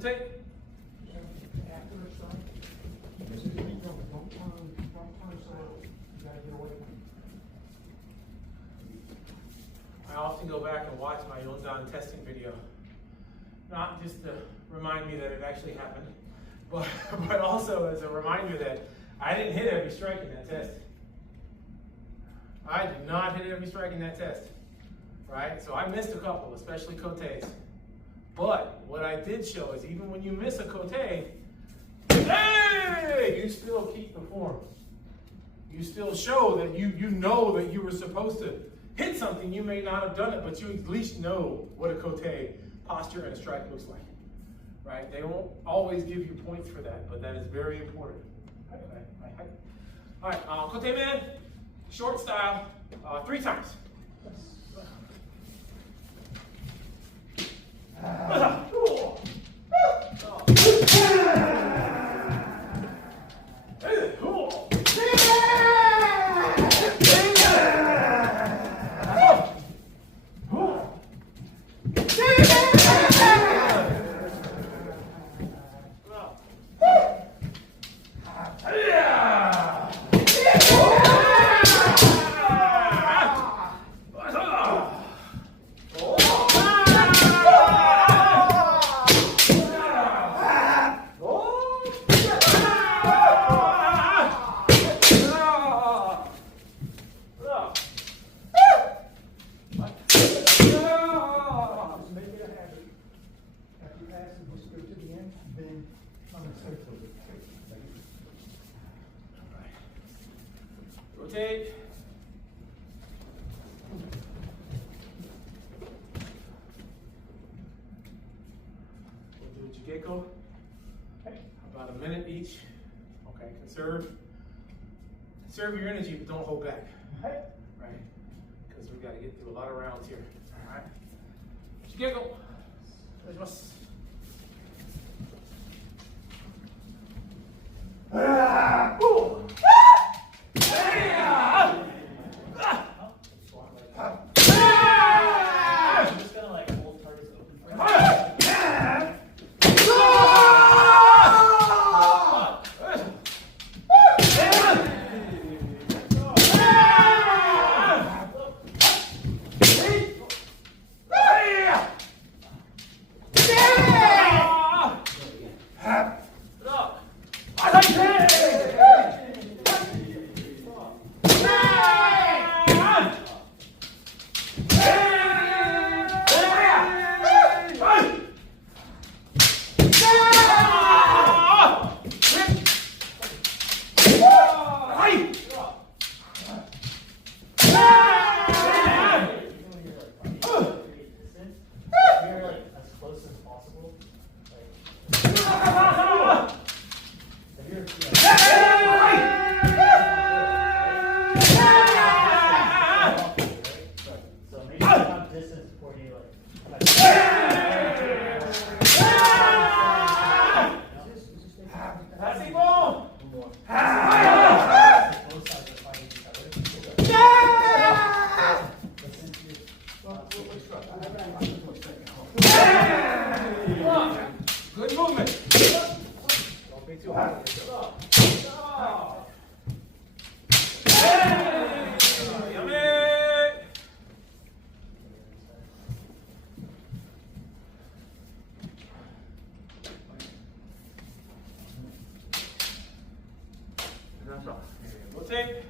Rotate. After the strike, don't turn so you gotta get away from it. I often go back and watch my own Don testing video, not just to remind me that it actually happened, but also as a reminder that I didn't hit every strike in that test. I did not hit every strike in that test, right? So I missed a couple, especially kotes. But what I did show is even when you miss a kote, hey, you still keep the form. You still show that you know that you were supposed to hit something. You may not have done it, but you at least know what a kote posture and a strike looks like, right? They won't always give you points for that, but that is very important. All right, kote man, short style, 3 times. Rotate. We'll do Jigeko. About a minute each. Okay, conserve your energy, but don't hold back. Right? Because we got to get through a lot of rounds here. All right. Jigeko. Good movement. Don't be too hard. Rotate.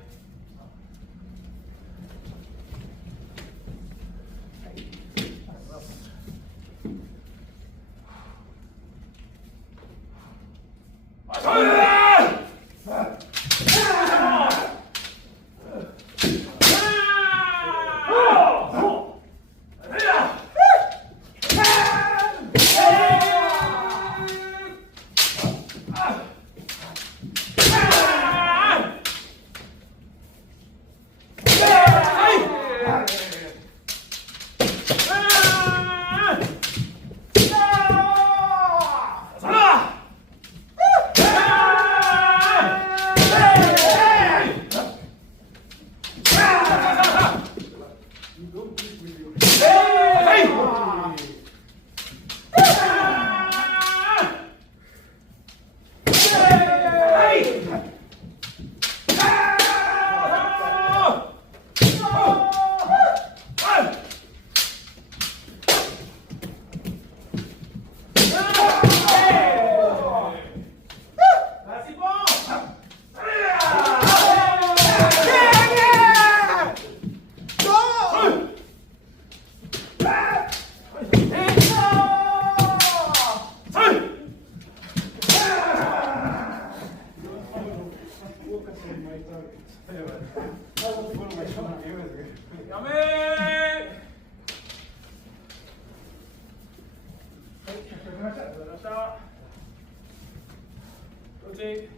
Rotate.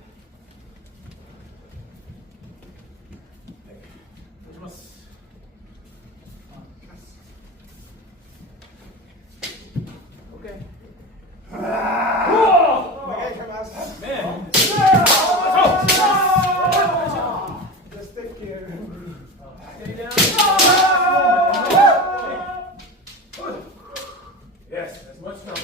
落ちます。Okay. Man. Just take care. Stay down. Yes, that's much stronger.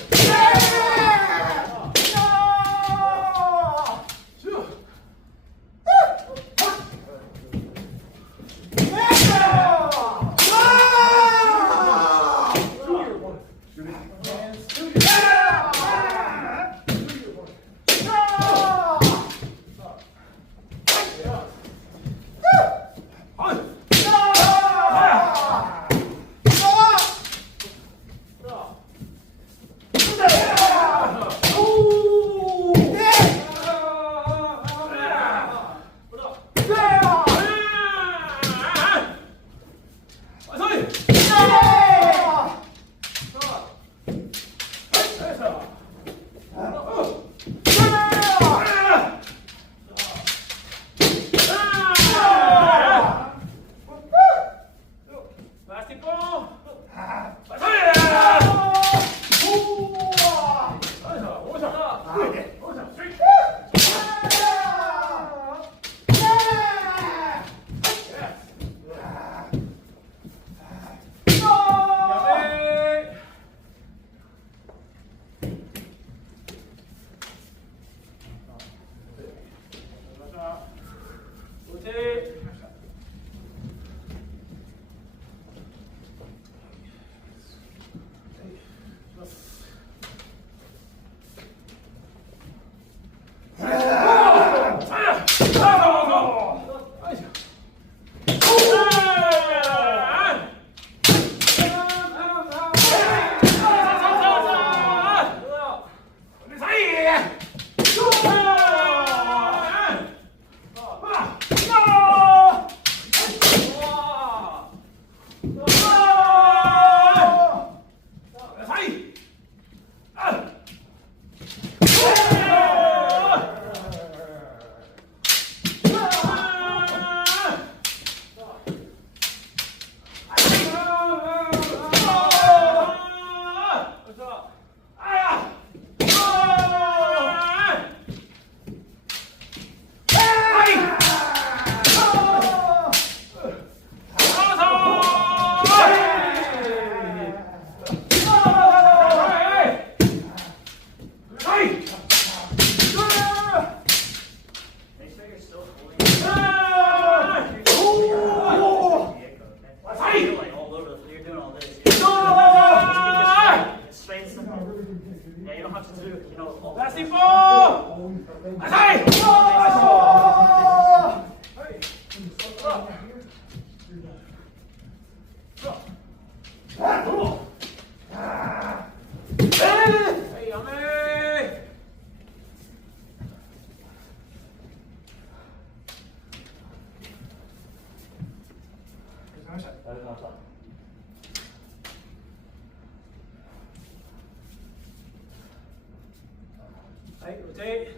Right, rotate.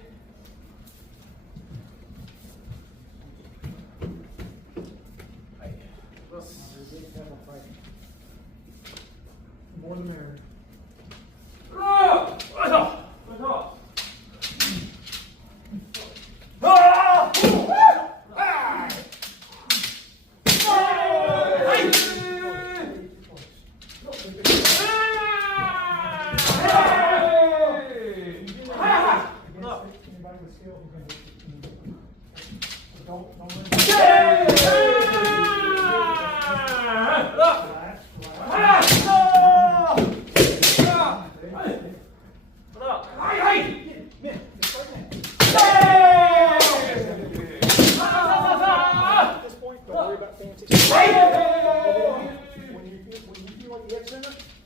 Right. More than there.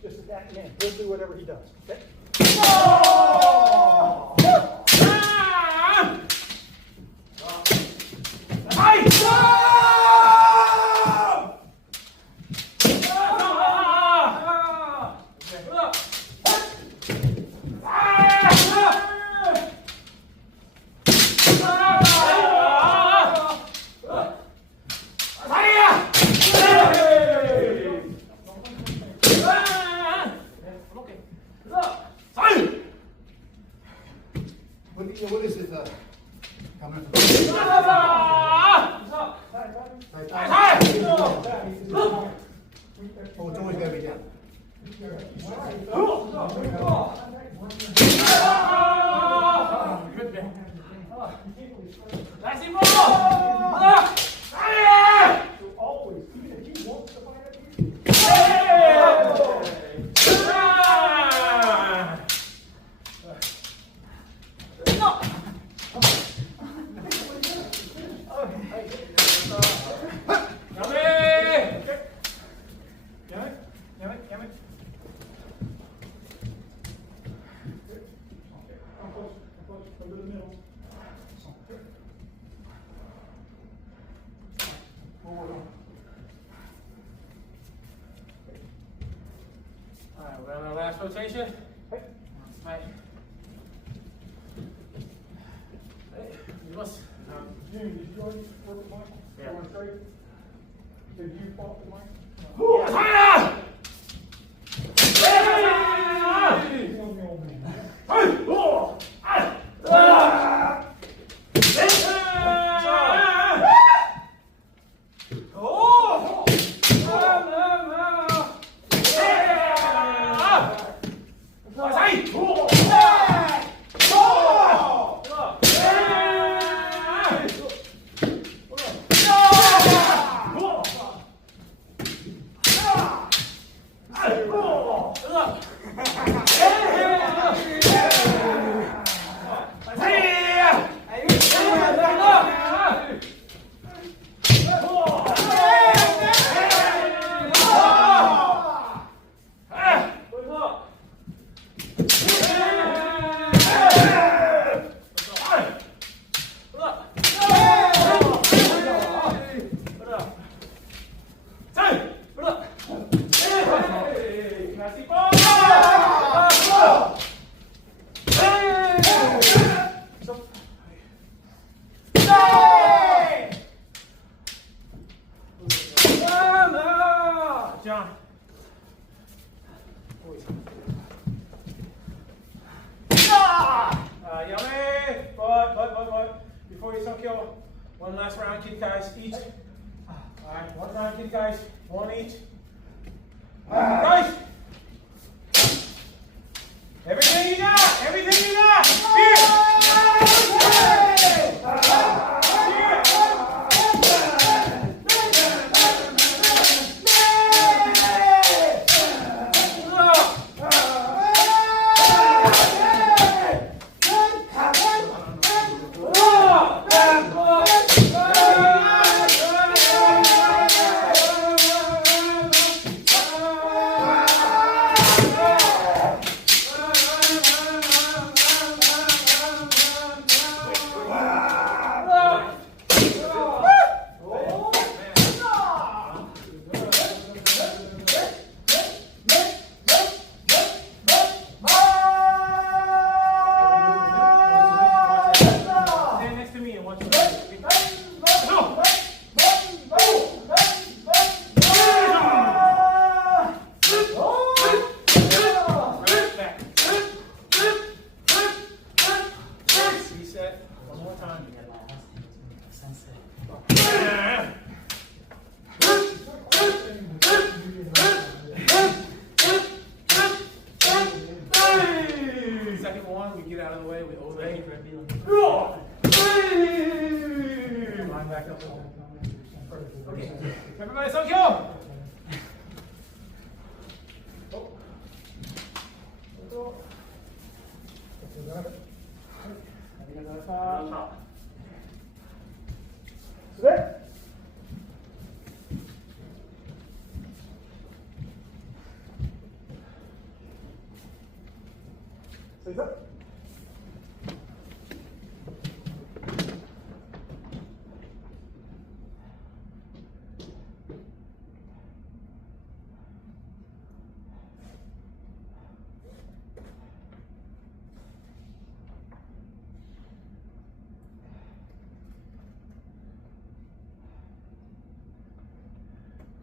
Just attack him in. He'll do whatever he does. Okay? Hey! Alright, we're on our last rotation. Hey. Right. Hey, you must. Jimmy, did you already work with Mike? Yeah. You want to trade? Did you fall with Mike? Yeah. Kill me, old man. John. Yummy! But. Before you start kill, one last round, kid guys, each. Alright, one round, kid guys, one each. Guys! Everything you got! Everything you got! Here! Out of the way with Jose. Line back up. Okay. Everybody, so kill.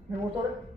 ¿Me gustó?